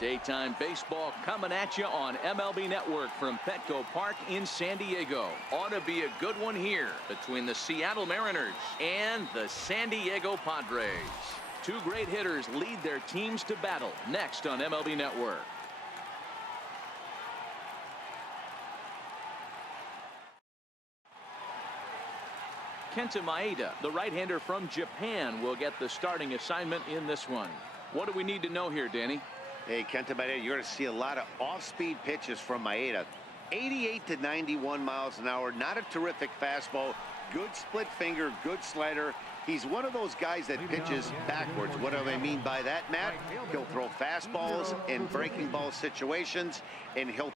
Daytime baseball coming at you on MLB Network from Petco Park in San Diego. Ought to be a good one here between the Seattle Mariners and the San Diego Padres. Two great hitters lead their teams to battle next on MLB Network. Kenta Maeda, the right-hander from Japan, will get the starting assignment in this one. What do we need to know here, Danny? Hey, Kenta Maeda, you're going to see a lot of off-speed pitches from Maeda. 88 to 91 miles an hour, not a terrific fastball, good split finger, good slider. He's one of those guys that pitches backwards. What do I mean by that, Matt? He'll throw fastballs in breaking ball situations, and he'll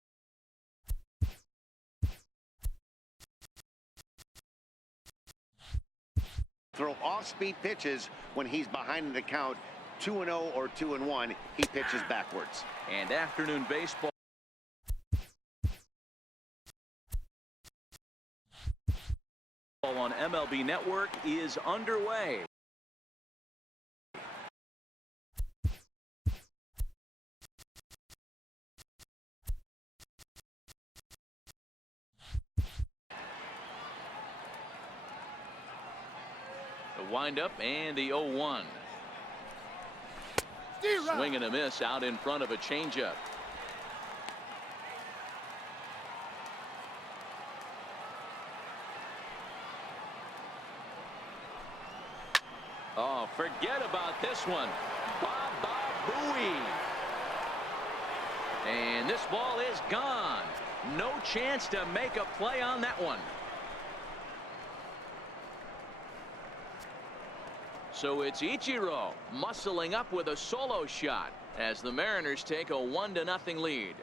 throw off-speed pitches when he's behind in the count. 2-0 or 2-1, he pitches backwards. And afternoon baseball on MLB Network is underway. The windup and the 0-1. Swing and a miss out in front of a changeup. Oh, forget about this one. Baba Booey. And this ball is gone. No chance to make a play on that one. So it's Ichiro muscling up with a solo shot as the Mariners take a 1-0 lead.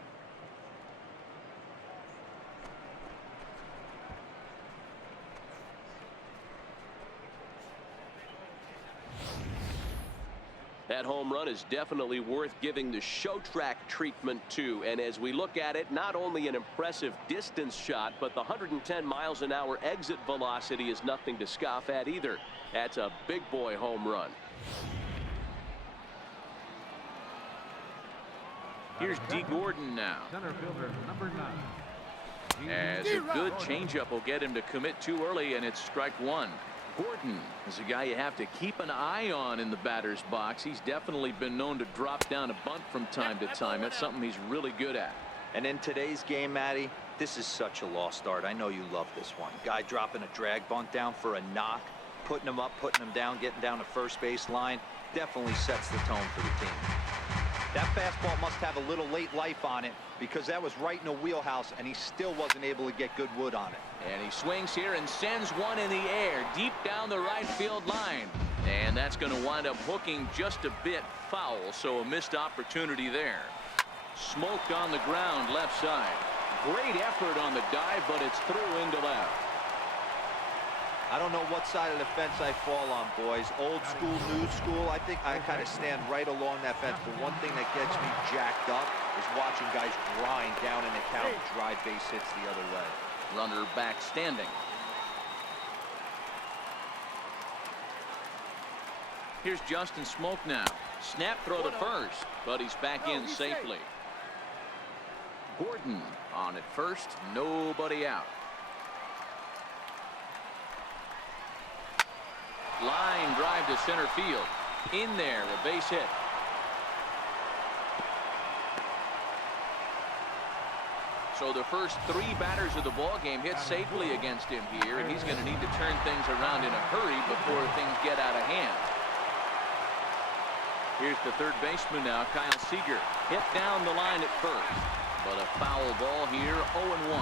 That home run is definitely worth giving the show track treatment to. And as we look at it, not only an impressive distance shot, but the 110 miles an hour exit velocity is nothing to scoff at either. That's a big boy home run. Here's D. Gordon now. Center fielder, number 9. As a good changeup will get him to commit too early, and it's strike one. Gordon is a guy you have to keep an eye on in the batter's box. He's definitely been known to drop down a bunt from time to time. That's something he's really good at. And in today's game, Matty, this is such a lost art. I know you love this one. Guy dropping a drag bunt down for a knock, putting him up, putting him down, getting down to first base line, definitely sets the tone for the team. That fastball must have a little late life on it because that was right in the wheelhouse, and he still wasn't able to get good wood on it. And he swings here and sends one in the air deep down the right field line. And that's going to wind up hooking just a bit foul, so a missed opportunity there. Smoked on the ground left side. Great effort on the dive, but it's through into left. I don't know what side of the fence I fall on, boys. Old school, new school. I think I kind of stand right along that fence. But one thing that gets me jacked up is watching guys grind down in the count, drive base hits the other way. Runner back standing. Here's Justin Smoke now. Snap throw to first, but he's back in safely. Gordon on at first, nobody out. Line drive to center field. In there, a base hit. So the first three batters of the ball game hit safely against him here, and he's going to need to turn things around in a hurry before things get out of hand. Here's the third baseman now, Kyle Seager. Hit down the line at first, but a foul ball here, 0-1.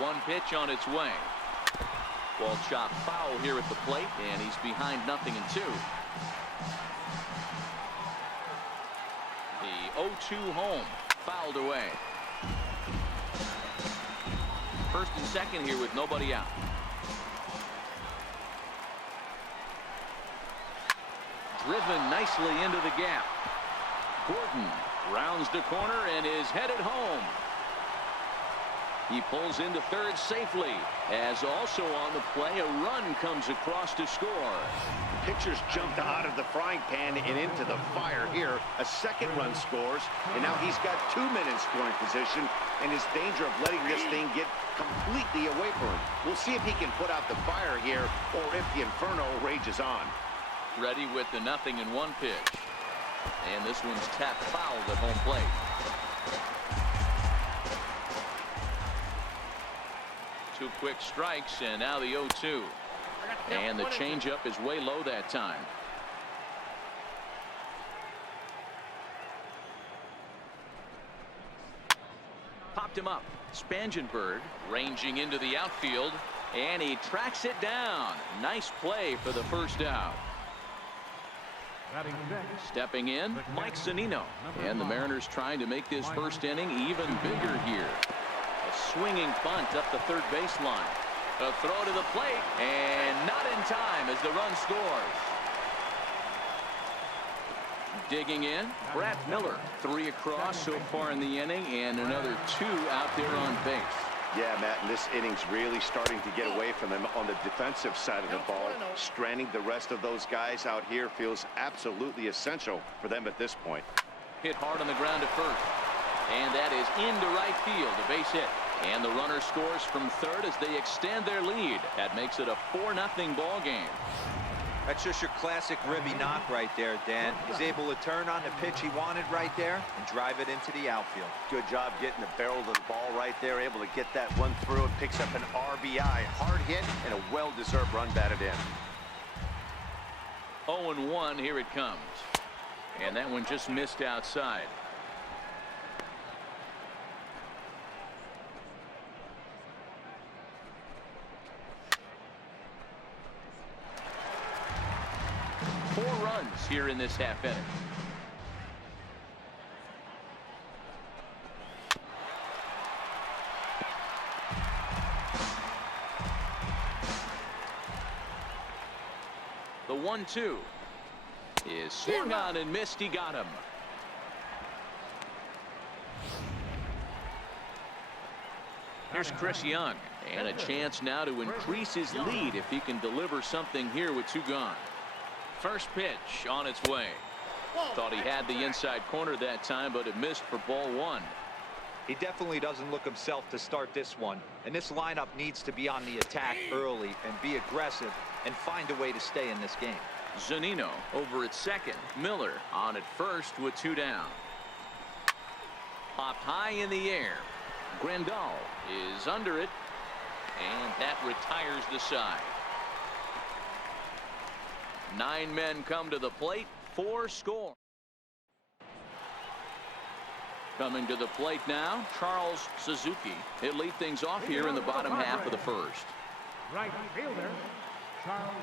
0-1 pitch on its way. Ball shot foul here at the plate, and he's behind 0-2. The 0-2 home fouled away. First and second here with nobody out. Driven nicely into the gap. Gordon rounds the corner and is headed home. He pulls into third safely, as also on the play a run comes across to score. Pitchers jumped out of the frying pan and into the fire here. A second run scores, and now he's got 2 men in scoring position, and is danger of letting this thing get completely away from him. We'll see if he can put out the fire here, or if the inferno rages on. Ready with the 0-1 pitch. And this one's tapped foul at home plate. Two quick strikes, and now the 0-2. And the changeup is way low that time. Popped him up. Spangenberg ranging into the outfield, and he tracks it down. Nice play for the first out. Stepping in, Mike Zunino. And the Mariners trying to make this first inning even bigger here. A swinging bunt up the third baseline. A throw to the plate, and not in time as the run scores. Digging in, Brad Miller. 3 across so far in the inning, and another 2 out there on base. Yeah, Matt, and this inning's really starting to get away from them on the defensive side of the ball. Stranding the rest of those guys out here feels absolutely essential for them at this point. Hit hard on the ground at first. And that is into right field, a base hit. And the runner scores from third as they extend their lead. That makes it a 4-0 ball game. That's just your classic ribby knock right there, Dan. He's able to turn on the pitch he wanted right there and drive it into the outfield. Good job getting the barrel of the ball right there, able to get that one through, and picks up an RBI. Hard hit and a well-deserved run batted in. 0-1, here it comes. And that one just missed outside. Here in this half inning. The 1-2 is swung on and missed. He got him. Here's Chris Young, and a chance now to increase his lead if he can deliver something here with 2 gone. First pitch on its way. Thought he had the inside corner that time, but it missed for ball 1. He definitely doesn't look himself to start this one, and this lineup needs to be on the attack early and be aggressive and find a way to stay in this game. Zunino over at second. Miller on at first with 2 down. Popped high in the air. Grandal is under it, and that retires the side. 9 men come to the plate, 4 score. Coming to the plate now, Charles Suzuki. He'll lead things off here in the bottom half of the first. Right fielder, Charles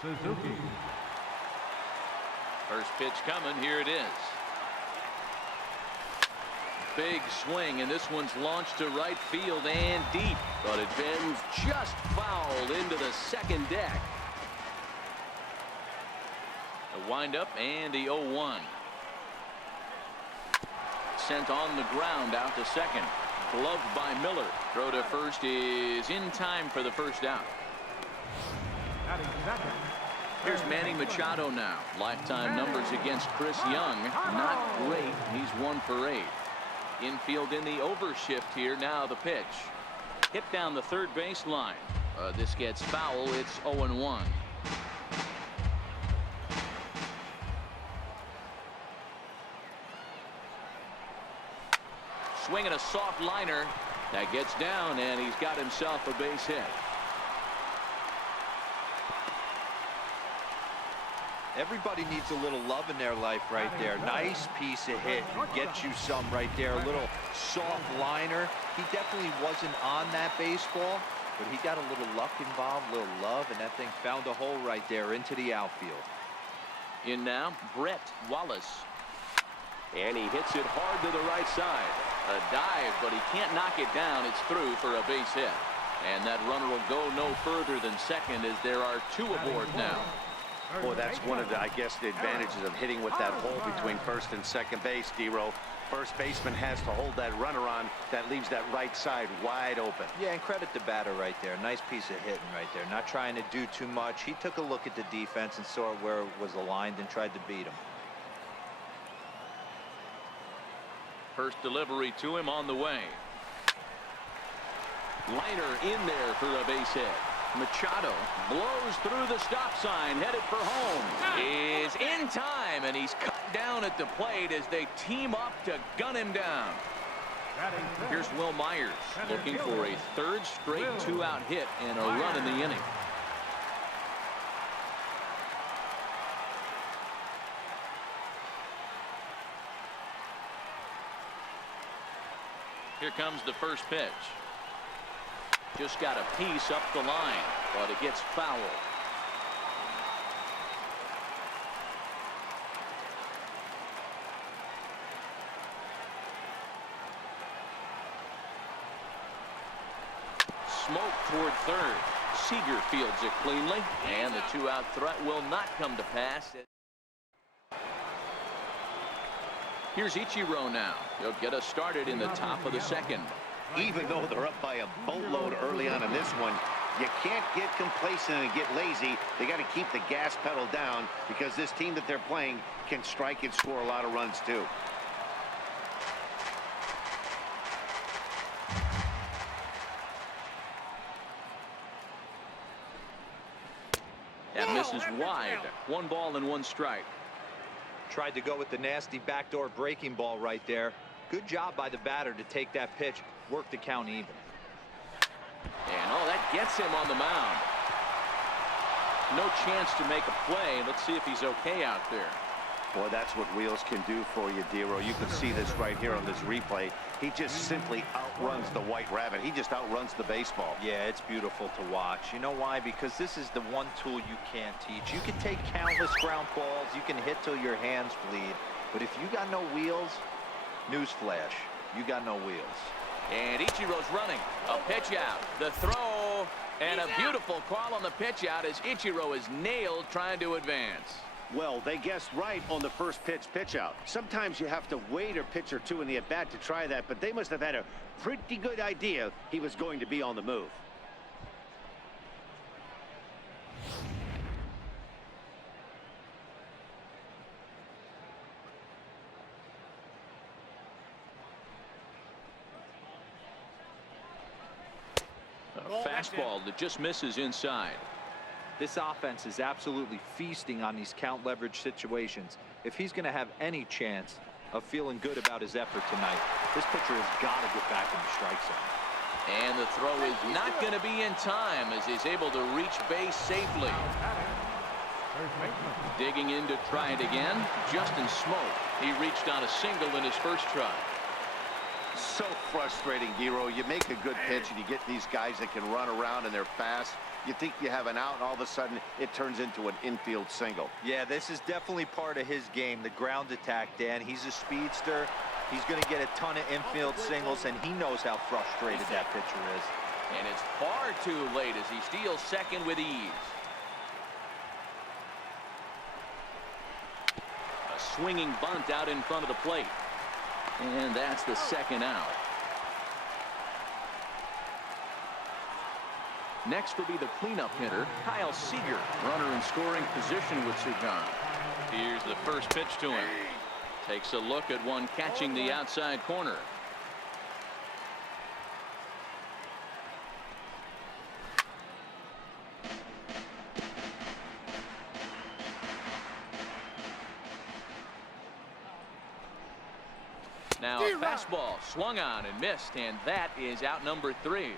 Suzuki. First pitch coming, here it is. Big swing, and this one's launched to right field and deep, but it bends just foul into the second deck. The windup and the 0-1. Sent on the ground out to second. Gloved by Miller. Throw to first is in time for the first out. Here's Manny Machado now. Lifetime numbers against Chris Young. Not great. He's 1 for 8. Infield in the overshift here. Now the pitch. Hit down the third baseline. This gets foul. It's 0-1. Swinging a soft liner that gets down, and he's got himself a base hit. Everybody needs a little love in their life right there. Nice piece of hit. Get you some right there. A little soft liner. He definitely wasn't on that baseball, but he got a little luck involved, a little love, and that thing found a hole right there into the outfield. In now, Brett Wallace. And he hits it hard to the right side. A dive, but he can't knock it down. It's through for a base hit. And that runner will go no further than second as there are 2 aboard now. Well, that's one of the, I guess, the advantages of hitting with that hole between first and second base, D-Row. First baseman has to hold that runner on. That leaves that right side wide open. Yeah, and credit the batter right there. Nice piece of hitting right there. Not trying to do too much. He took a look at the defense and saw where it was aligned and tried to beat him. First delivery to him on the way. Liner in there for a base hit. Machado blows through the stop sign, headed for home. Is in time, and he's cut down at the plate as they team up to gun him down. Here's Will Myers looking for a third straight two-out hit and a run in the inning. Here comes the first pitch. Just got a piece up the line, but it gets foul. Smoke toward third. Seager fields it cleanly, and the two-out threat will not come to pass. Here's Ichiro now. He'll get us started in the top of the second. Even though they're up by a boatload early on in this one, you can't get complacent and get lazy. They got to keep the gas pedal down because this team that they're playing can strike and score a lot of runs too. That misses wide. 1 ball and 1 strike. Tried to go with the nasty backdoor breaking ball right there. Good job by the batter to take that pitch, work the count even. And that gets him on the mound. No chance to make a play. Let's see if he's okay out there. Boy, that's what wheels can do for you, D-Row. You can see this right here on this replay. He just simply outruns the White Rabbit. He just outruns the baseball. Yeah, it's beautiful to watch. You know why? Because this is the one tool you can't teach. You can take countless ground balls. You can hit till your hands bleed. But if you got no wheels, newsflash, you got no wheels. And Ichiro's running. A pitch out. The throw. And a beautiful call on the pitch out as Ichiro is nailed trying to advance. Well, they guessed right on the first pitch out. Sometimes you have to wait a pitch or two in the at-bat to try that, but they must have had a pretty good idea he was going to be on the move. A fastball that just misses inside. This offense is absolutely feasting on these count leverage situations. If he's going to have any chance of feeling good about his effort tonight, this pitcher has got to get back in the strike zone. And the throw is not going to be in time as he's able to reach base safely. Digging in to try it again, Justin Smoke. He reached on a single in his first try. So frustrating, D-Row. You make a good pitch and you get these guys that can run around and they're fast. You think you have an out, and all of a sudden it turns into an infield single. Yeah, this is definitely part of his game, the ground attack, Dan. He's a speedster. He's going to get a ton of infield singles, and he knows how frustrated that pitcher is. And it's far too late as he steals second with ease. A swinging bunt out in front of the plate. And that's the second out. Next will be the cleanup hitter, Kyle Seager. Runner in scoring position with Sugan. Here's the first pitch to him. Takes a look at one catching the outside corner. Now a fastball swung on and missed, and that is out number 3.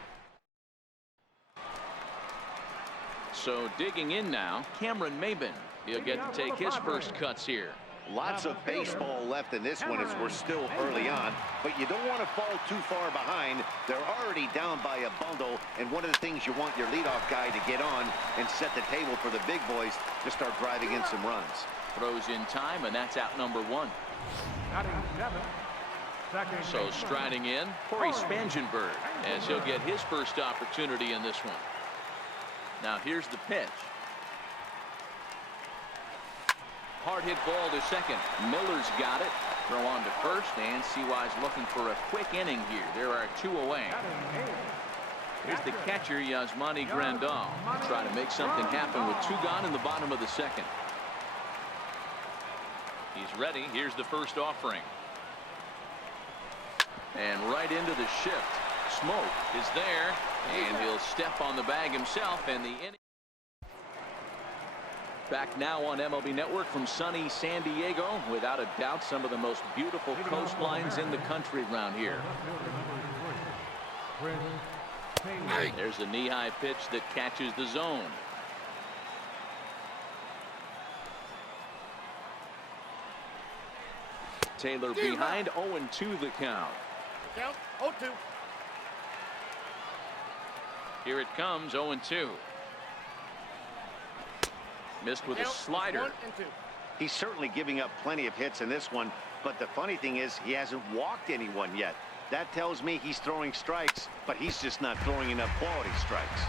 So digging in now, Cameron Maben. He'll get to take his first cuts here. Lots of baseball left in this one as we're still early on, but you don't want to fall too far behind. They're already down by a bundle, and one of the things you want your leadoff guy to get on and set the table for the big boys to start driving in some runs. Throws in time, and that's out number 1. So striding in, Corey Spangenberg, as he'll get his first opportunity in this one. Now here's the pitch. Hard hit ball to second. Miller's got it. Throw on to first, and CY's looking for a quick inning here. There are 2 away. Here's the catcher, Yasmani Grandal, trying to make something happen with 2 gone in the bottom of the second. He's ready. Here's the first offering. And right into the shift. Smoke is there, and he'll step on the bag himself, and the inning. Back now on MLB Network from sunny San Diego. Without a doubt, some of the most beautiful coastlines in the country around here. There's a knee-high pitch that catches the zone. Taylor behind, 0-2 the count. Count 0-2. Here it comes, 0-2. Missed with a slider. 1-2. He's certainly giving up plenty of hits in this one, but the funny thing is he hasn't walked anyone yet. That tells me he's throwing strikes, but he's just not throwing enough quality strikes.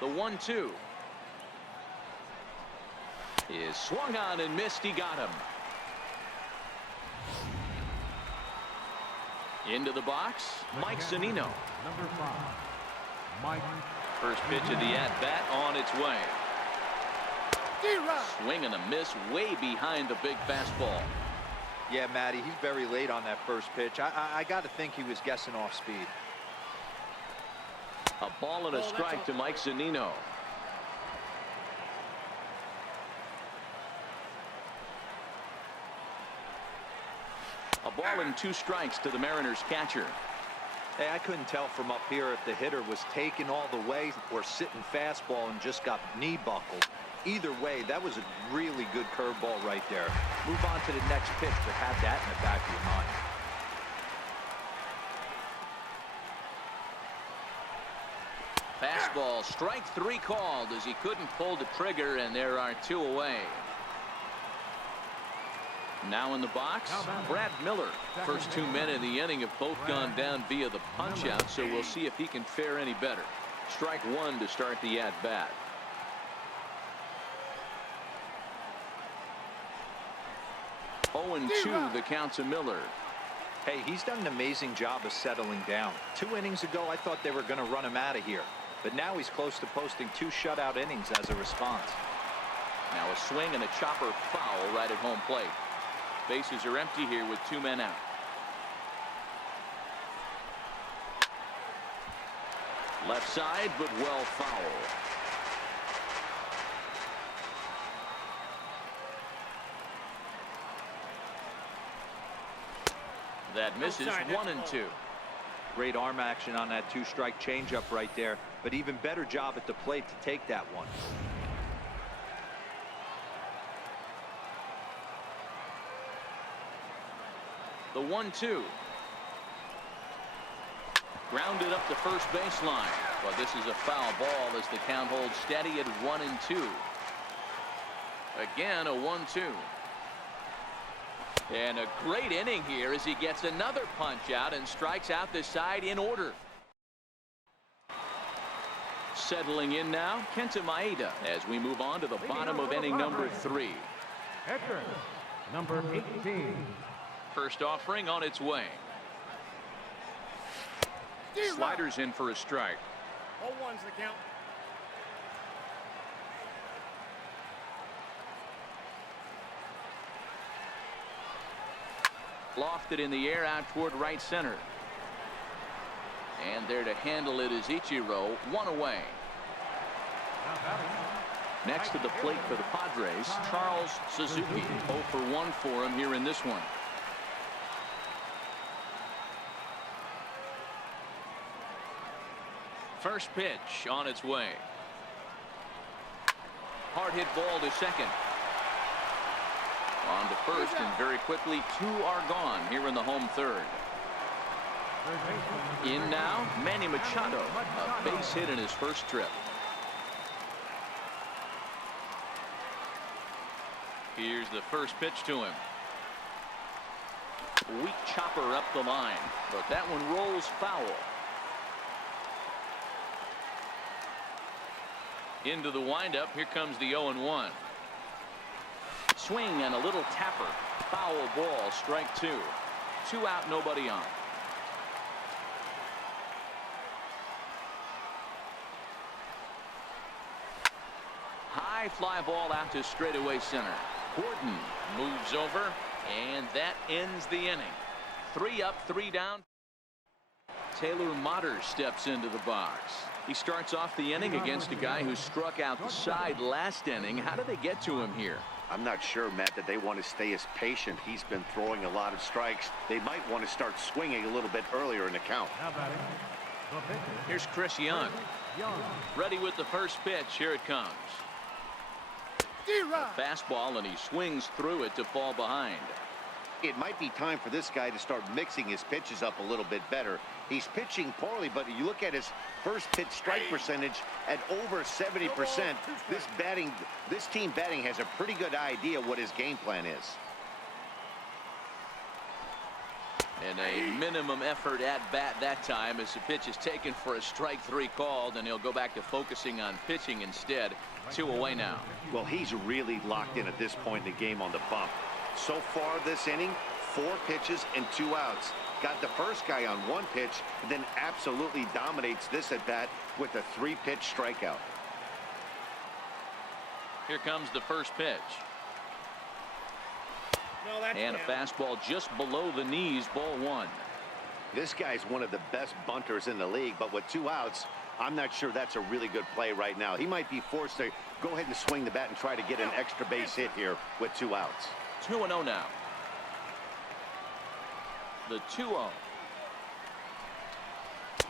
The 1-2 is swung on and missed. He got him. Into the box, Mike Zunino. Number 5, Mike. First pitch of the at-bat on its way. Swing and a miss way behind the big fastball. Yeah, Matty, he's very late on that first pitch. I got to think he was guessing off speed. A ball and a strike to Mike Zunino. A ball and 2 strikes to the Mariners catcher. Hey, I couldn't tell from up here if the hitter was taken all the way or sitting fastball and just got knee buckled. Either way, that was a really good curveball right there. Move on to the next pitch, but have that in the back of your mind. Fastball, strike 3 called as he couldn't pull the trigger, and there are 2 away. Now in the box, Brad Miller. First 2 men in the inning have both gone down via the punch-out, so we'll see if he can fare any better. Strike 1 to start the at-bat. Oh, and 2 the count to Miller. Hey, he's done an amazing job of settling down. 2 innings ago, I thought they were going to run him out of here. But now he's close to posting 2 shutout innings as a response. Now a swing and a chopper foul right at home plate. Bases are empty here with 2 men out. Left side, but well foul. That misses. 1-2. Great arm action on that 2-strike changeup right there, but even better job at the plate to take that one. The 1-2. Grounded up the first baseline. But this is a foul ball as the count holds steady at 1-2. Again, a 1-2. And a great inning here as he gets another punch out and strikes out the side in order. Settling in now, Kenta Maeda as we move on to the bottom of inning number 3. Hector, number 18. First offering on its way. Sliders in for a strike. 0-1's the count. Lofted in the air out toward right center. And there to handle it is Ichiro. 1 away. Next to the plate for the Padres, Charles Suzuki. 0 for 1 for him here in this one. First pitch on its way. Hard hit ball to second. On to first, and very quickly 2 are gone here in the home third. In now, Manny Machado, a base hit in his first trip. Here's the first pitch to him. Weak chopper up the line, but that one rolls foul. Into the windup. Here comes the 0-1. Swing and a little tapper. Foul ball. Strike 2. 2 out, nobody on. High fly ball out to straightaway center. Gordon moves over, and that ends the inning. 3 up, 3 down. Taylor Motter steps into the box. He starts off the inning against a guy who struck out the side last inning. How do they get to him here? I'm not sure, Matt, that they want to stay as patient. He's been throwing a lot of strikes. They might want to start swinging a little bit earlier in the count. Here's Chris Young. Ready with the first pitch. Here it comes. A fastball, and he swings through it to fall behind. It might be time for this guy to start mixing his pitches up a little bit better. He's pitching poorly, but you look at his first pitch strike percentage at over 70%. This team batting has a pretty good idea what his game plan is. And a minimum effort at bat that time as the pitch is taken for a strike 3 called, and he'll go back to focusing on pitching instead. 2 away now. Well, he's really locked in at this point in the game on the bump. So far this inning, 4 pitches and 2 outs. Got the first guy on 1 pitch, and then absolutely dominates this at bat with a 3-pitch strikeout. Here comes the first pitch. No, that's and a fastball just below the knees, ball 1. This guy's one of the best bunters in the league, but with 2 outs, I'm not sure that's a really good play right now. He might be forced to go ahead and swing the bat and try to get an extra base hit here with 2 outs. 2-0 now. The 2-0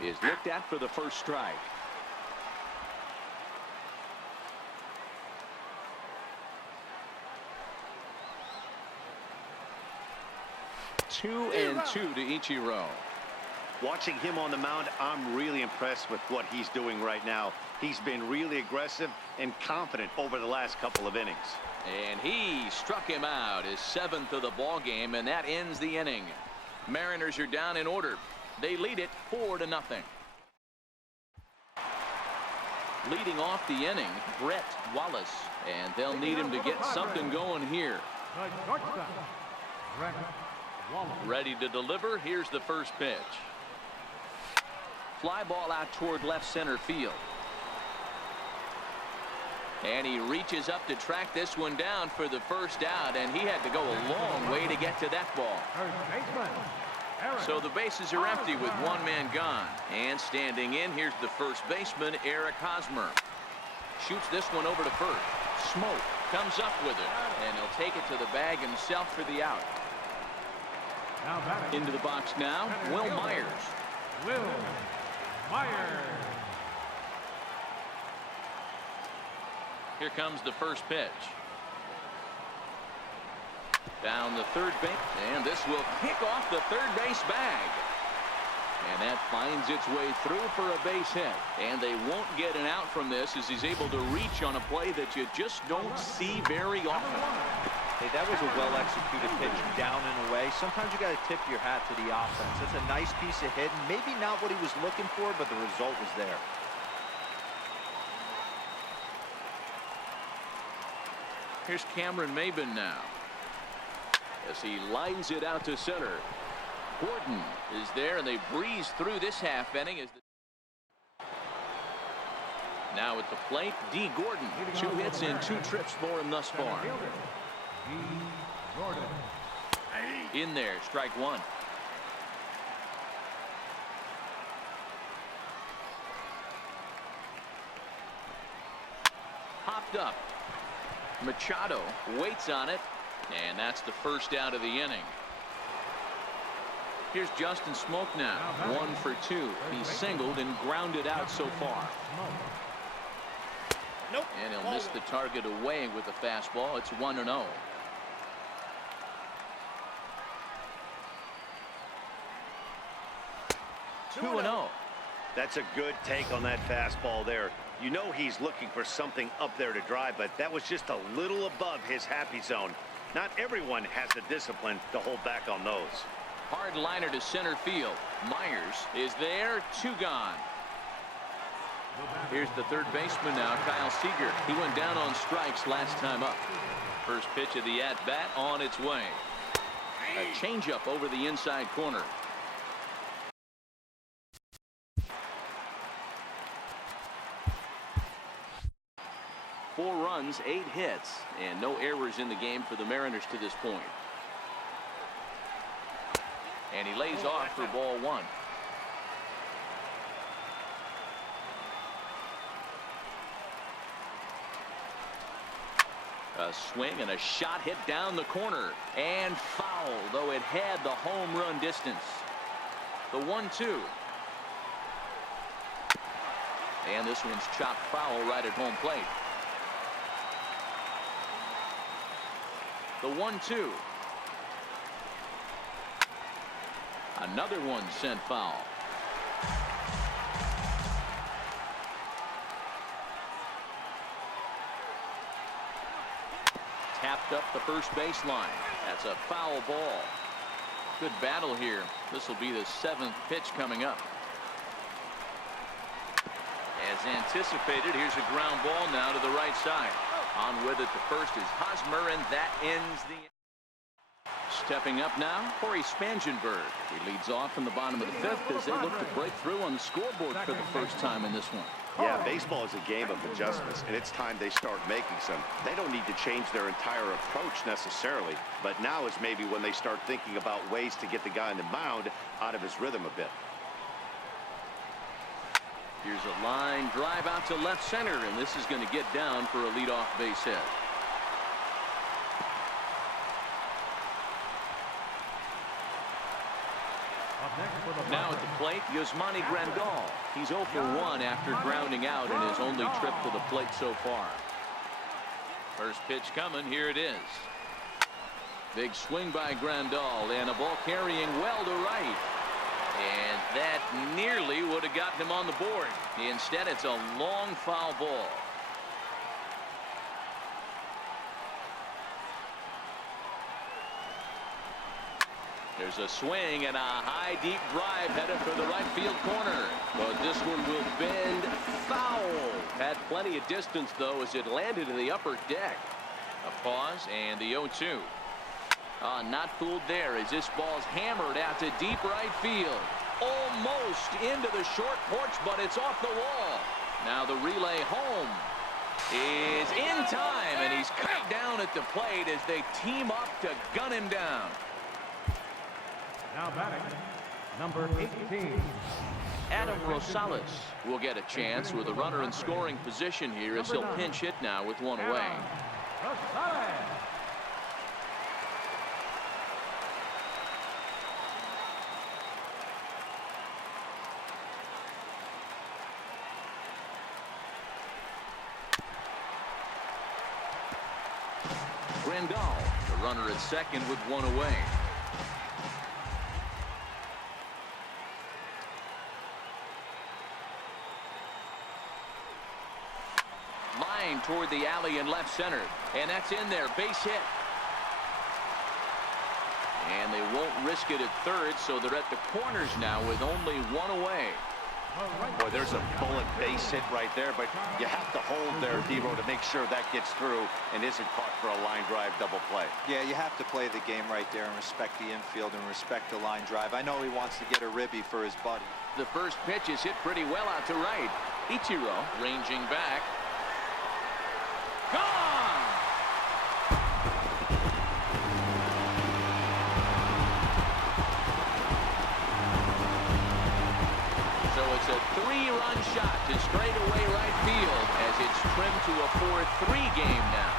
is looked at for the first strike. Two and 2 to Ichiro. Watching him on the mound, I'm really impressed with what he's doing right now. He's been really aggressive and confident over the last couple of innings. And he struck him out, his 7th of the ball game, and that ends the inning. Mariners are down in order. They lead it 4-0. Leading off the inning, Brett Wallace, and they'll need him to get something going here. Ready to deliver. Here's the first pitch. Fly ball out toward left center field. And he reaches up to track this one down for the first out, and he had to go a long way to get to that ball. So the bases are empty with 1 man gone. And standing in, here's the first baseman, Eric Hosmer. Shoots this one over to first. Smoke comes up with it, and he'll take it to the bag himself for the out. Into the box now, Will Myers. Here comes the first pitch. Down the third base, and this will kick off the third base bag. And that finds its way through for a base hit. And they won't get an out from this as he's able to reach on a play that you just don't see very often. Hey, that was a well-executed pitch down and away. Sometimes you got to tip your hat to the offense. It's a nice piece of hitting. Maybe not what he was looking for, but the result was there. Here's Cameron Maybin now, as he lines it out to center. Gordon is there, and they breeze through this half inning. Now at the plate, D. Gordon. 2 hits and 2 trips for him thus far. In there, strike 1. Hopped up. Machado waits on it, and that's the first out of the inning. Here's Justin Smoke now, 1 for 2. He's singled and grounded out so far. Nope. And he'll miss the target away with the fastball. It's 1-0. Two and 0. That's a good take on that fastball there. You know he's looking for something up there to drive, but that was just a little above his happy zone. Not everyone has the discipline to hold back on those. Hard liner to center field. Myers is there, 2 gone. Here's the third baseman now, Kyle Seager. He went down on strikes last time up. First pitch of the at-bat on its way. A changeup over the inside corner. Four runs, 8 hits, and no errors in the game for the Mariners to this point. And he lays off for ball 1. A swing and a shot hit down the corner and foul, though it had the home run distance. The 1-2. And this one's chopped foul right at home plate. The 1-2. Another one sent foul. Tapped up the first baseline. That's a foul ball. Good battle here. This will be the 7th pitch coming up. As anticipated, here's a ground ball now to the right side. On with it, the first is Hosmer, and that ends the... Stepping up now, Corey Spangenberg. He leads off in the bottom of the 5th as they look to break through on the scoreboard for the first time in this one. Yeah, baseball is a game of adjustments, and it's time they start making some. They don't need to change their entire approach necessarily, but now is maybe when they start thinking about ways to get the guy on the mound out of his rhythm a bit. Here's a line drive out to left center, and this is going to get down for a leadoff base hit. Now at the plate, Yasmani Grandal. He's 0 for 1 after grounding out in his only trip to the plate so far. First pitch coming. Here it is. Big swing by Grandal, and a ball carrying well to right. And that nearly would have gotten him on the board. Instead, it's a long foul ball. There's a swing and a high deep drive headed for the right field corner, but this one will bend foul. Had plenty of distance though as it landed in the upper deck. A pause and the 0-2. Not fooled there as this ball's hammered out to deep right field. Almost into the short porch, but it's off the wall. Now the relay home is in time, and he's cut down at the plate as they team up to gun him down. Now batting, number 18. Adam Rosales will get a chance with a runner in scoring position here as he'll pinch hit now with one away. Rosales. Grandal, the runner at second with one away. Line toward the alley in left center, and that's in there, base hit. And they won't risk it at third, so they're at the corners now with only one away. Boy, there's a bullet base hit right there, but you have to hold there, Dero, to make sure that gets through and isn't caught for a line drive double play. Yeah, you have to play the game right there and respect the infield and respect the line drive. I know he wants to get a ribby for his buddy. The first pitch is hit pretty well out to right. Ichiro ranging back. Gone! So it's a 3-run shot to straightaway right field as it's trimmed to a 4-3 game now.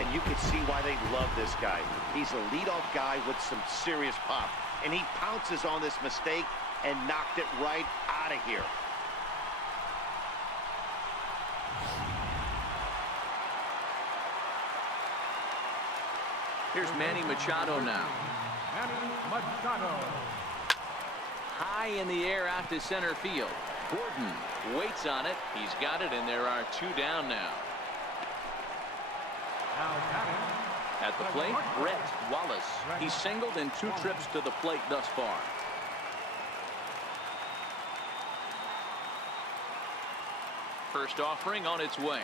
And you can see why they love this guy. He's a leadoff guy with some serious pop, and he pounces on this mistake and knocked it right out of here. Here's Manny Machado now. Manny Machado. High in the air out to center field. Gordon waits on it. He's got it, and there are 2 down now. Now batting. At the plate, Brett Wallace. He's singled in 2 trips to the plate thus far. First offering on its way.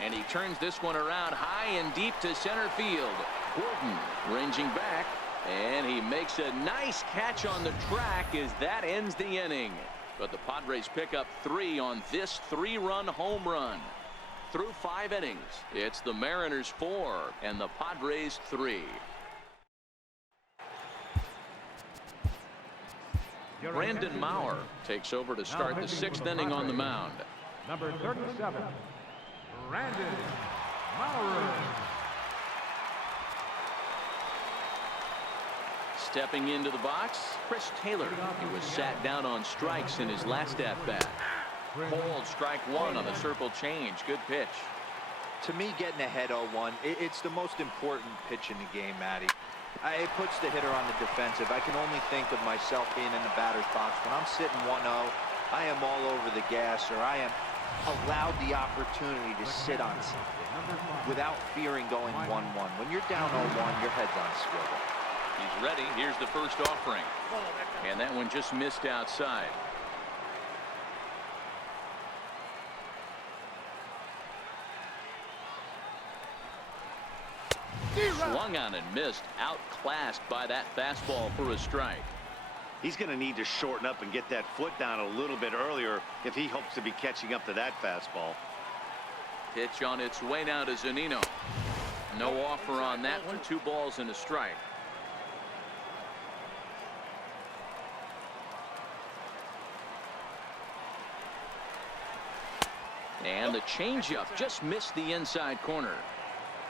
And he turns this one around high and deep to center field. Gordon ranging back, and he makes a nice catch on the track as that ends the inning. But the Padres pick up 3 on this 3-run home run. Through 5 innings, it's the Mariners 4 and the Padres 3. Brandon Maurer takes over to start the 6th inning on the mound. Number 37, Brandon Maurer. Stepping into the box, Chris Taylor. He was sat down on strikes in his last at-bat. Cold strike 1 on the circle change. Good pitch. To me, getting ahead 0-1, it's the most important pitch in the game, Matty. It puts the hitter on the defensive. I can only think of myself being in the batter's box. When I'm sitting 1-0, I am all over the gas, or I am allowed the opportunity to sit on something without fearing going 1-1. When you're down 0-1, your head's on a swivel. He's ready. Here's the first offering. And that one just missed outside. Swung on and missed. Outclassed by that fastball for a strike. He's going to need to shorten up and get that foot down a little bit earlier if he hopes to be catching up to that fastball. Pitch on its way now to Zunino. No offer on that for 2 balls and a strike. And the changeup just missed the inside corner.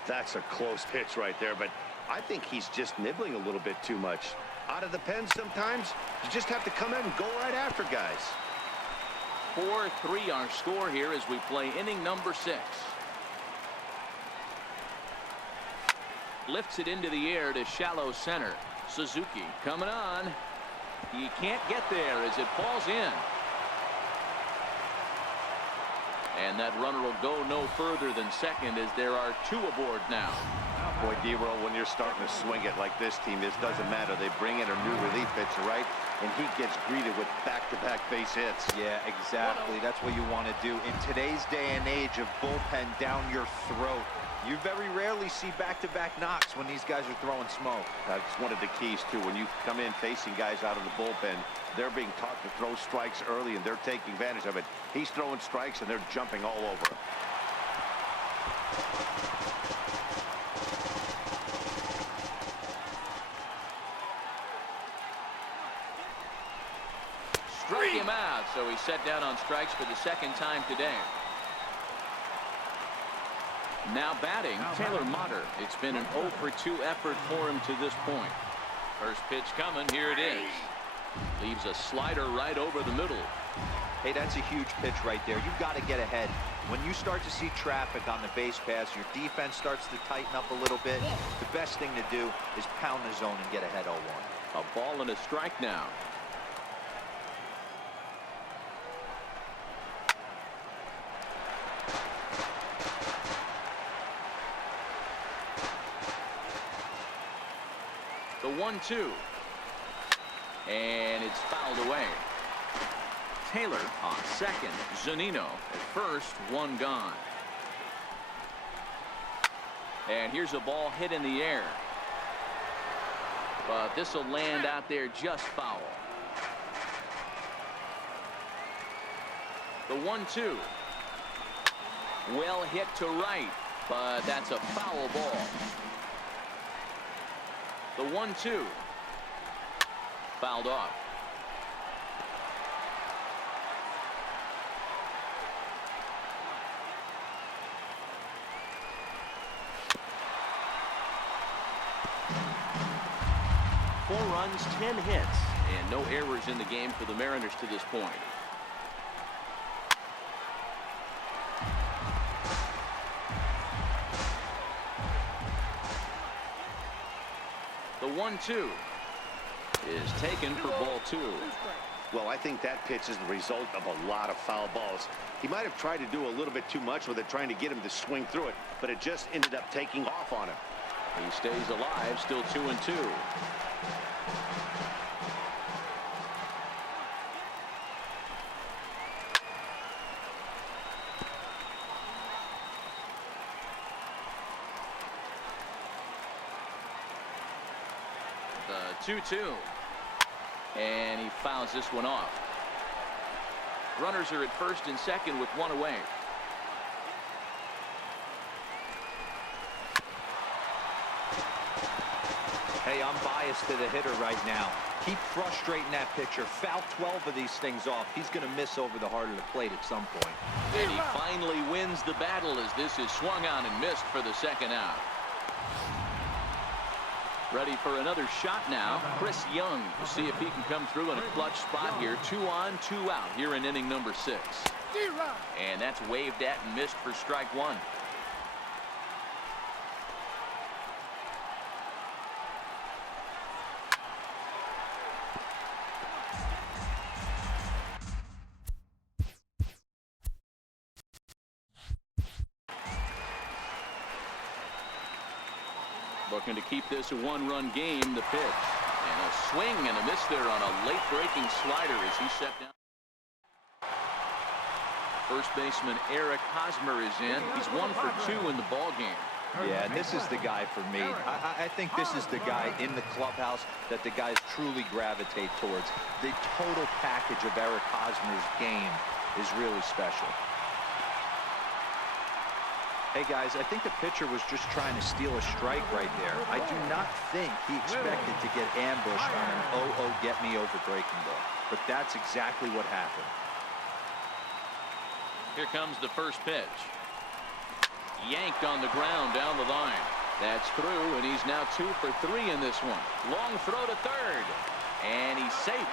That's a close pitch right there, but I think he's just nibbling a little bit too much. Out of the pen sometimes, you just have to come in and go right after guys. 4-3 our score here as we play inning number 6. Lifts it into the air to shallow center. Suzuki coming on. He can't get there as it falls in. And that runner will go no further than second as there are 2 aboard now. Boy, D-Roll, when you're starting to swing it like this team, this doesn't matter. They bring in a new relief pitcher, right? And he gets greeted with back-to-back base hits. Yeah, exactly. That's what you want to do. In today's day and age of bullpen down your throat, you very rarely see back-to-back knocks when these guys are throwing smoke. That's one of the keys, too. When you come in facing guys out of the bullpen, they're being taught to throw strikes early, and they're taking advantage of it. He's throwing strikes, and they're jumping all over him. Struck him out, so he's set down on strikes for the 2nd time today. Now batting, Taylor Motter. It's been an 0 for 2 effort for him to this point. First pitch coming. Here it is. Leaves a slider right over the middle. Hey, that's a huge pitch right there. You've got to get ahead. When you start to see traffic on the base pass, your defense starts to tighten up a little bit. The best thing to do is pound the zone and get ahead 0-1. A ball and a strike now. The 1-2. And it's fouled away. Taylor on second. Zunino at first. 1 gone. And here's a ball hit in the air. But this will land out there just foul. The 1-2. Well hit to right, but that's a foul ball. The 1-2. Fouled off. Four runs, 10 hits, and no errors in the game for the Mariners to this point. The 1-2 is taken for ball 2. Well, I think that pitch is the result of a lot of foul balls. He might have tried to do a little bit too much with it, trying to get him to swing through it, but it just ended up taking off on him. He stays alive, still 2-2. The 2-2. And he fouls this one off. Runners are at first and second with one away. Hey, I'm biased to the hitter right now. Keep frustrating that pitcher. Foul 12 of these things off. He's going to miss over the heart of the plate at some point. And he finally wins the battle as this is swung on and missed for the second out. Ready for another shot now. Chris Young to see if he can come through in a clutch spot here. 2 on, 2 out here in inning number 6. And that's waved at and missed for strike 1. Looking to keep this a 1-run game. The pitch and a swing and a miss there on a late breaking slider as he set down. First baseman Eric Hosmer is in. He's 1 for 2 in the ball game. Yeah, and this is the guy for me. I think this is the guy in the clubhouse that the guys truly gravitate towards. The total package of Eric Hosmer's game is really special. Hey, guys, I think the pitcher was just trying to steal a strike right there. I do not think he expected to get ambushed on an 0-0 get-me-over breaking ball. But that's exactly what happened. Here comes the first pitch. Yanked on the ground down the line. That's through, and he's now 2 for 3 in this one. Long throw to third, and he's safe.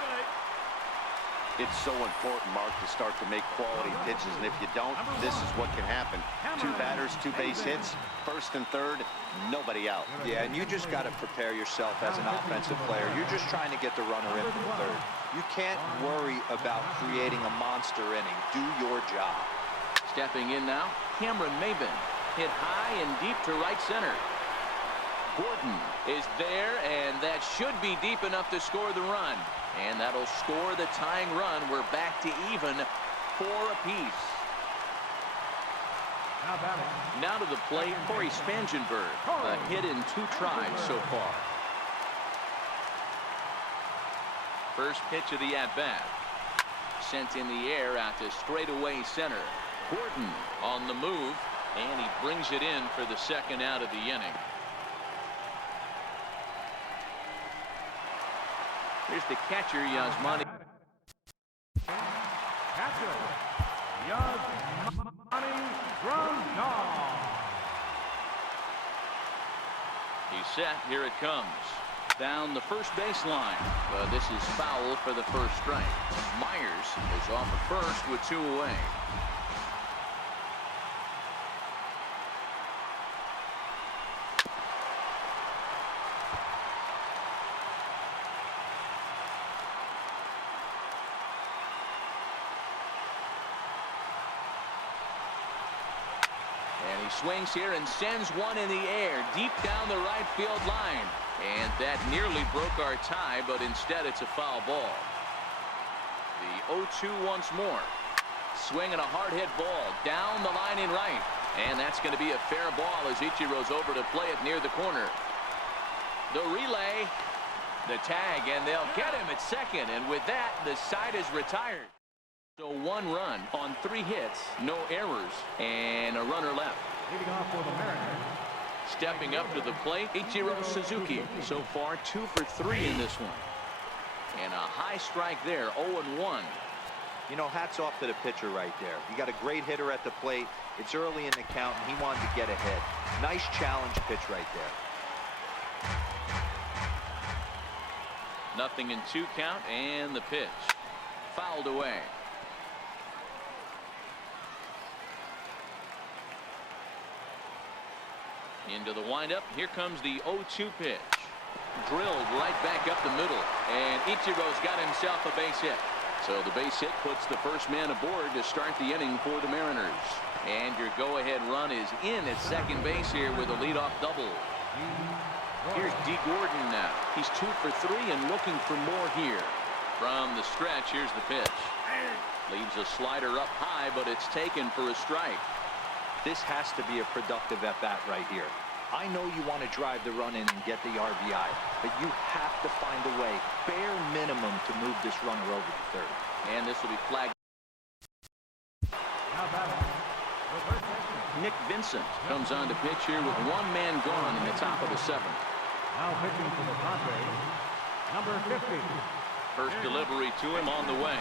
It's so important, Mark, to start to make quality pitches, and if you don't, this is what can happen. 2 batters, 2 base hits, first and third, nobody out. Yeah, and you just got to prepare yourself as an offensive player. You're just trying to get the runner in from third. You can't worry about creating a monster inning. Do your job. Stepping in now, Cameron Maybin. Hit high and deep to right center. Gordon is there, and that should be deep enough to score the run. And that'll score the tying run. We're back to even 4 apiece. Now to the plate, Corey Spangenberg. A hit in 2 tries so far. First pitch of the at-bat. Sent in the air out to straightaway center. Gordon on the move, and he brings it in for the second out of the inning. Here's the catcher, Yasmani. Catcher, Yasmani Grandal. He's set. Here it comes. Down the first baseline. This is foul for the first strike. Myers is off at first with 2 away. And he swings here and sends one in the air deep down the right field line. And that nearly broke our tie, but instead it's a foul ball. The 0-2 once more. Swinging a hard hit ball down the line in right. And that's going to be a fair ball as Ichiro's over to play it near the corner. The relay, the tag, and they'll get him at second. And with that, the side is retired. So 1 run on 3 hits, no errors, and a runner left. Leading off for the Mariners. Stepping up to the plate, Ichiro Suzuki. So far, 2 for 3 in this one. And a high strike there, 0-1. You know, hats off to the pitcher right there. You got a great hitter at the plate. It's early in the count, and he wanted to get ahead. Nice challenge pitch right there. Nothing in 2 count, and the pitch. Fouled away. Into the windup. Here comes the 0-2 pitch. Drilled right back up the middle. And Ichiro's got himself a base hit. So the base hit puts the first man aboard to start the inning for the Mariners. And your go-ahead run is in at second base here with a leadoff double. Here's D. Gordon now. He's 2 for 3 and looking for more here. From the stretch, here's the pitch. Leaves a slider up high, but it's taken for a strike. This has to be a productive at-bat right here. I know you want to drive the run in and get the RBI, but you have to find a way, bare minimum, to move this runner over to third. And this will be flagged. Now batting, the first baseman. Nick Vincent comes on to pitch here with one man gone in the top of the 7th. Now pitching for the Padres, number 50. First delivery to him on the way.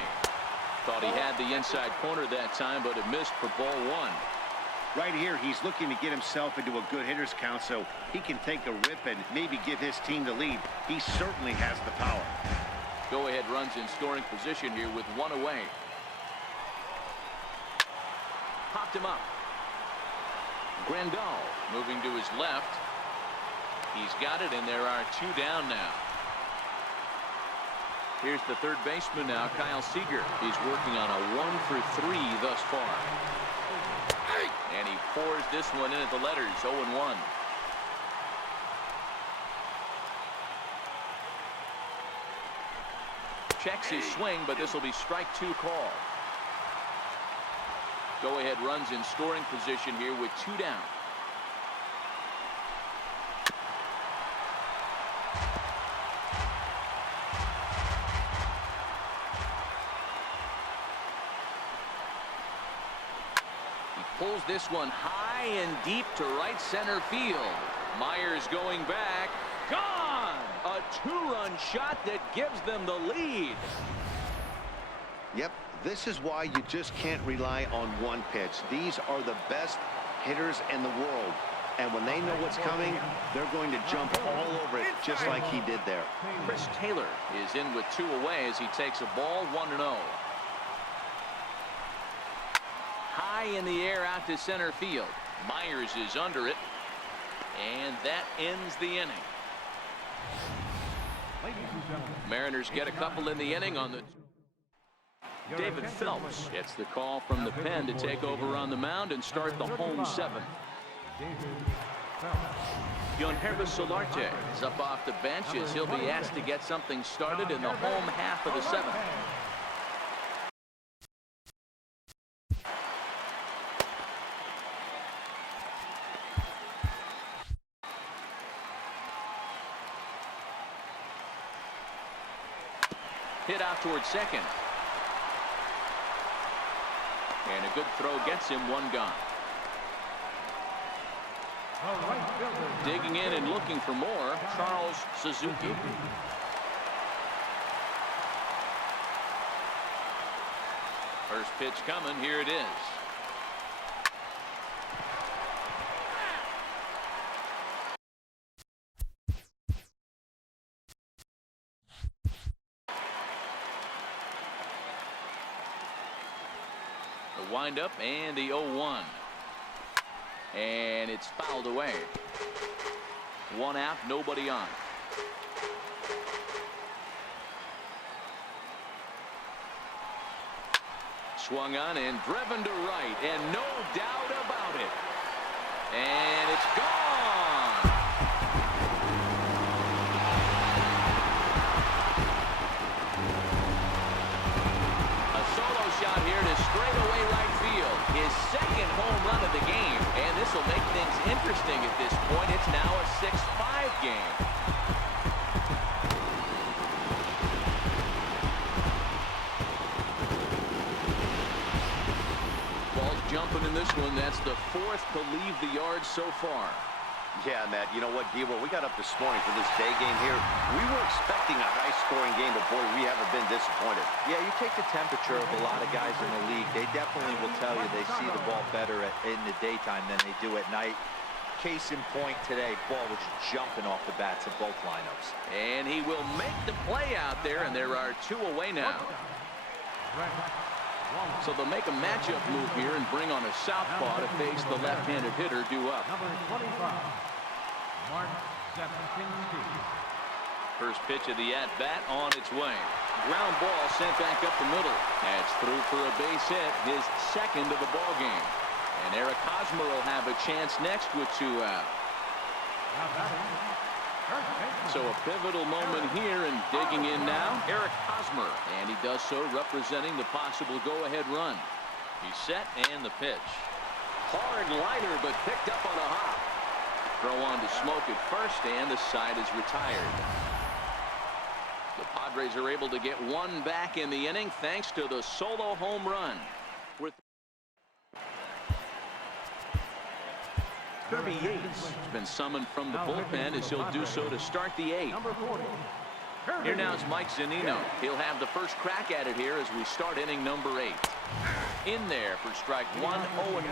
Thought he had the inside corner that time, but it missed for ball 1. Right here, he's looking to get himself into a good hitter's count so he can take a rip and maybe give his team the lead. He certainly has the power. Go-ahead runs in scoring position here with 1 away. Popped him up. Grandal moving to his left. He's got it, and there are 2 down now. Here's the third baseman now, Kyle Seager. He's working on a 1 for 3 thus far. And he pours this one in at the letters, 0-1. Checks his swing, but this will be strike 2 call. Go-ahead runs in scoring position here with 2 down. Pulls this one high and deep to right center field. Myers going back. Gone! A 2-run shot that gives them the lead. Yep, this is why you just can't rely on one pitch. These are the best hitters in the world. And when they know what's coming, they're going to jump all over it just like he did there. Chris Taylor is in with 2 away as he takes a ball 1-0. High in the air out to center field. Myers is under it, and that ends the inning. Mariners get a couple in the inning on the. David Phelps gets the call from the pen to take over on the mound and start the home 7th. Yonhervis Solarte is up off the bench as he'll be asked to get something started in the home half of the 7th. Hit out towards second. And a good throw gets him 1 gone. Digging in and looking for more, Charles Suzuki. First pitch coming. Here it is. Wind up and the 0-1, and it's fouled away. 1 out, nobody on. Swung on and driven to right, and no doubt about it, and it's gone. A solo shot here to straightaway right field. His 2nd home run of the game. And this will make things interesting at this point. It's now a 6-5 game. Ball's jumping in this one. That's the 4th to leave the yard so far. Yeah, Matt, you know what, Debo, we got up this morning for this day game here. We were expecting a high-scoring game, but, boy, we haven't been disappointed. Yeah, you take the temperature of a lot of guys in the league. They definitely will tell you they see the ball better in the daytime than they do at night. Case in point today, ball was jumping off the bats of both lineups. And he will make the play out there, and there are 2 away now. So they'll make a matchup move here and bring on a southpaw to face the left-handed hitter due up. Number 25, Mark Zepinski. First pitch of the at-bat on its way. Ground ball sent back up the middle. That's through for a base hit, his second of the ball game. And Eric Hosmer will have a chance next with 2 out. So a pivotal moment here, and digging in now, Eric Hosmer. And he does so representing the possible go-ahead run. He's set, and the pitch. Hard liner, but picked up on a hop. Throw on to Smoke at first, and the side is retired. The Padres are able to get 1 back in the inning thanks to the solo home run. With Kirby Yates has been summoned from the bullpen as he'll do so to start the 8th. Here now is Mike Zunino. He'll have the first crack at it here as we start inning number 8. In there for strike 1,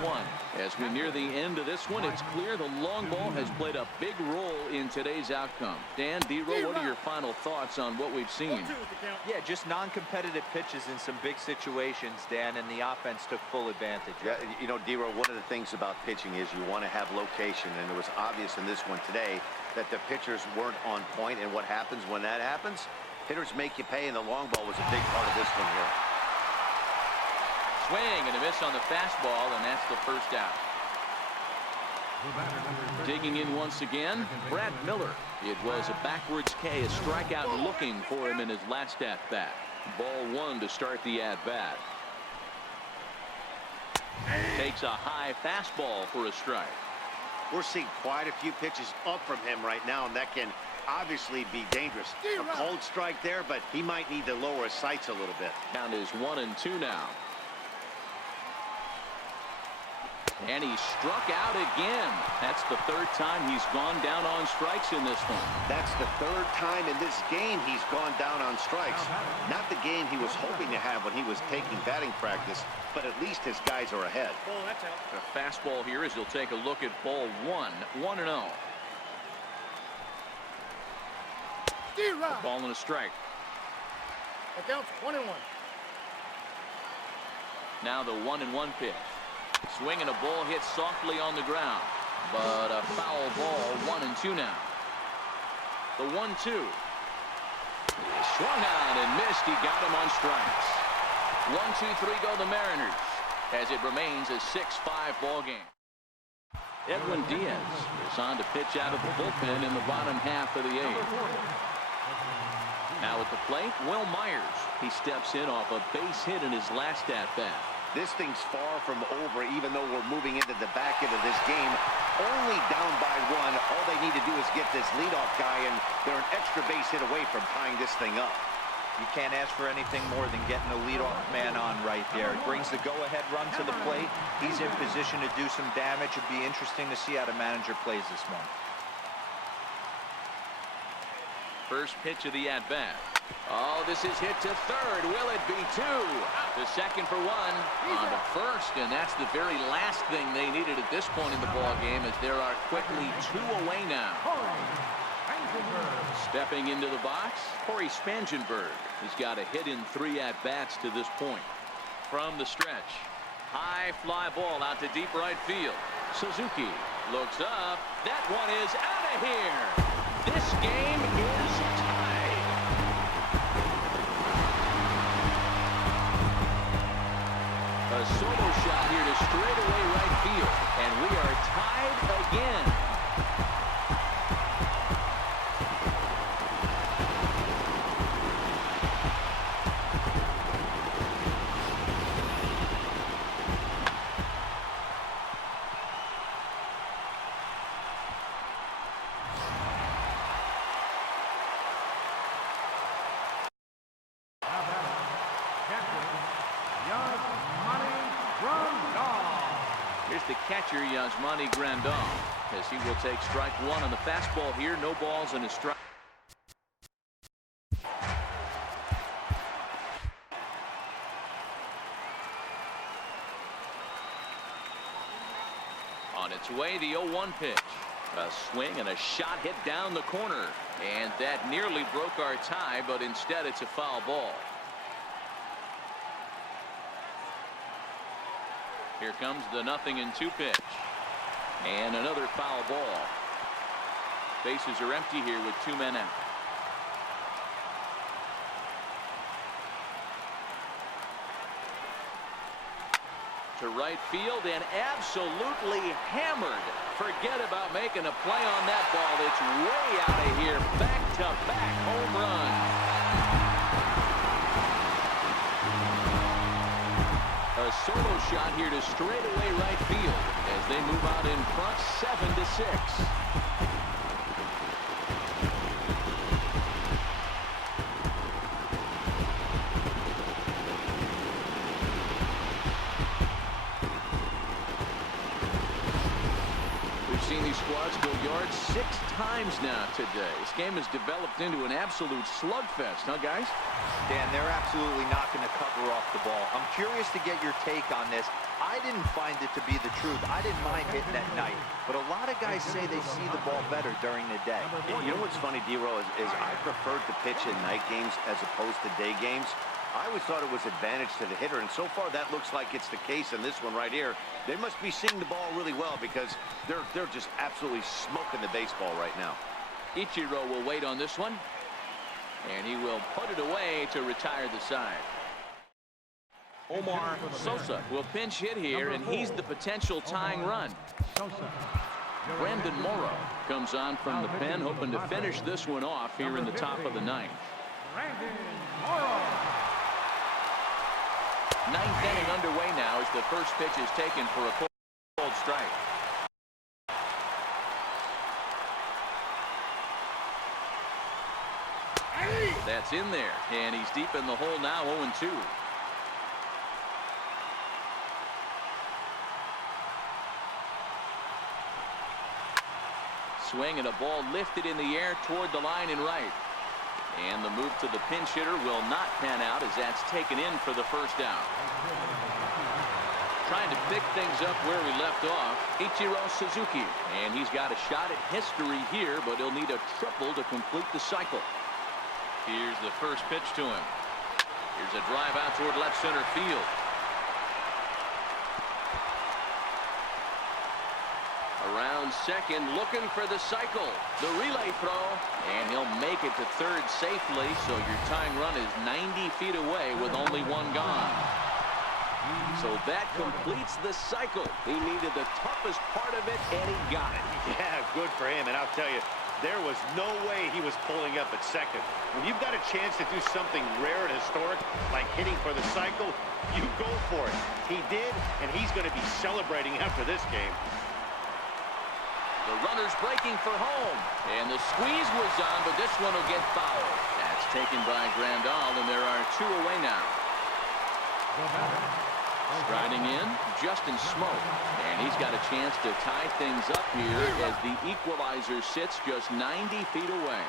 0-1. As we near the end of this one, it's clear the long ball has played a big role in today's outcome. Dan, D-Roll, what are your final thoughts on what we've seen? Yeah, just non-competitive pitches in some big situations, Dan, and the offense took full advantage. Yeah, you know, D-Roll, one of the things about pitching is you want to have location, and it was obvious in this one today that the pitchers weren't on point, and what happens when that happens? Hitters make you pay, and the long ball was a big part of this one here. Swing and a miss on the fastball, and that's the first out. Digging in once again, Brad Miller. It was a backwards K, a strikeout looking for him in his last at-bat. Ball 1 to start the at-bat. Takes a high fastball for a strike. We're seeing quite a few pitches up from him right now, and that can obviously be dangerous. A cold strike there, but he might need to lower his sights a little bit. Count is 1-2 now. And he struck out again. That's the 3rd time he's gone down on strikes in this one. That's the 3rd time in this game he's gone down on strikes. Not the game he was hoping to have when he was taking batting practice, but at least his guys are ahead. A fastball here as he'll take a look at ball 1, 1-0. A ball and a strike. The count's 1-1. Now the 1-1 pitch. Swing and a ball hit softly on the ground, but a foul ball. 1-2 now. The 1-2. Swung out and missed. He got him on strikes. 1-2-3 go the Mariners as it remains a 6-5 ball game. Edwin Diaz is on to pitch out of the bullpen in the bottom half of the 8th. Now at the plate, Will Myers. He steps in off a base hit in his last at-bat. This thing's far from over, even though we're moving into the back end of this game. Only down by 1. All they need to do is get this leadoff guy, and they're an extra base hit away from tying this thing up. You can't ask for anything more than getting a leadoff man on right there. It brings the go-ahead run to the plate. He's in position to do some damage. It'd be interesting to see how the manager plays this one. First pitch of the at-bat. Oh, this is hit to 3rd. Will it be 2? The second for 1. On to 1st, and that's the very last thing they needed at this point in the ball game, as there are quickly 2 away now. Stepping into the box, Corey Spangenberg. He's got a hit in 3 at-bats to this point. From the stretch, high fly ball out to deep right field. Suzuki looks up. That one is out of here. This game is tied. A solo shot here to straightaway right field, and we are tied again. Here's the catcher, Yasmani Grandal, as he will take strike 1 on the fastball here. No balls and a strike. On its way, the 0-1 pitch. A swing and a shot hit down the corner. And that nearly broke our tie, but instead it's a foul ball. Here comes the 0-2 pitch. And another foul ball. Bases are empty here with 2 men out. to right field and absolutely hammered. Forget about making a play on that ball. It's way out of here. Back-to-back home run. A solo shot here to straightaway right field as they move out in front 7-6. Seen these squads go yards 6 times now today. This game has developed into an absolute slugfest, huh, guys? Dan, they're absolutely not going to cover off the ball. I'm curious to get your take on this. I didn't find it to be the truth. I didn't mind hitting at night. But a lot of guys say they see the ball better during the day. You know what's funny, D-Row, is I preferred to pitch in night games as opposed to day games. I always thought it was advantage to the hitter, and so far that looks like it's the case in this one right here. They must be seeing the ball really well because they're just absolutely smoking the baseball right now. Ichiro will wait on this one, and he will put it away to retire the side. Omar Sosa will pinch hit here, and he's the potential tying run. Brandon Morrow comes on from the pen, hoping to finish this one off here in the top of the ninth. Brandon Morrow. Ninth inning underway now as the first pitch is taken for a cold strike. That's in there, and he's deep in the hole now, 0-2. Swing and a ball lifted in the air toward the line and right. And the move to the pinch hitter will not pan out as that's taken in for the first out. Trying to pick things up where we left off, Ichiro Suzuki. And he's got a shot at history here, but he'll need a triple to complete the cycle. Here's the first pitch to him. Here's a drive out toward left center field. Around second, looking for the cycle. The relay throw, and he'll make it to third safely, so your tying run is 90 feet away with only one gone. So that completes the cycle. He needed the toughest part of it, and he got it. Yeah, good for him, and I'll tell you, there was no way he was pulling up at second. When you've got a chance to do something rare and historic, like hitting for the cycle, you go for it. He did, and he's going to be celebrating after this game. The runner's breaking for home, and the squeeze was on, but this one will get fouled. That's taken by Grandal, and there are 2 away now. Striding in, Justin Smoke, and he's got a chance to tie things up here as the equalizer sits just 90 feet away.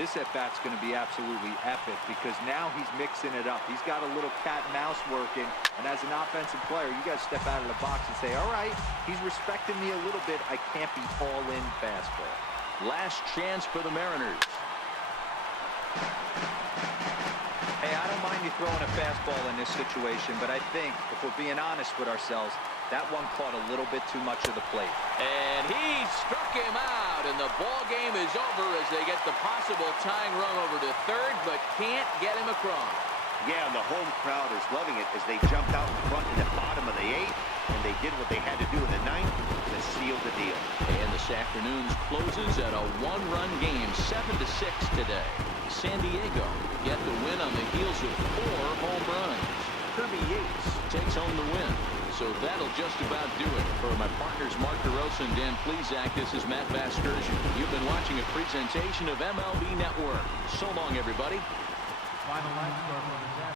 This at-bat's going to be absolutely epic because now he's mixing it up. He's got a little cat and mouse working, and as an offensive player, you got to step out of the box and say, all right, he's respecting me a little bit. I can't be all-in fastball. Last chance for the Mariners. Hey, I don't mind you throwing a fastball in this situation, but I think, if we're being honest with ourselves, that one caught a little bit too much of the plate. And he struck him out, and the ball game is over as they get the possible tying run over to third, but can't get him across. Yeah, and the home crowd is loving it as they jumped out in front in the bottom of the 8th, and they did what they had to do in the 9th to seal the deal. And this afternoon's closes at a 1-run game, 7-6 today. San Diego get the win on the heels of 4 home runs. Kirby Yates takes home the win. So that'll just about do it. For my partners Mark DeRosa and Dan Plesac, this is Matt Vasgersian. You've been watching a presentation of MLB Network. So long, everybody. Final line score for this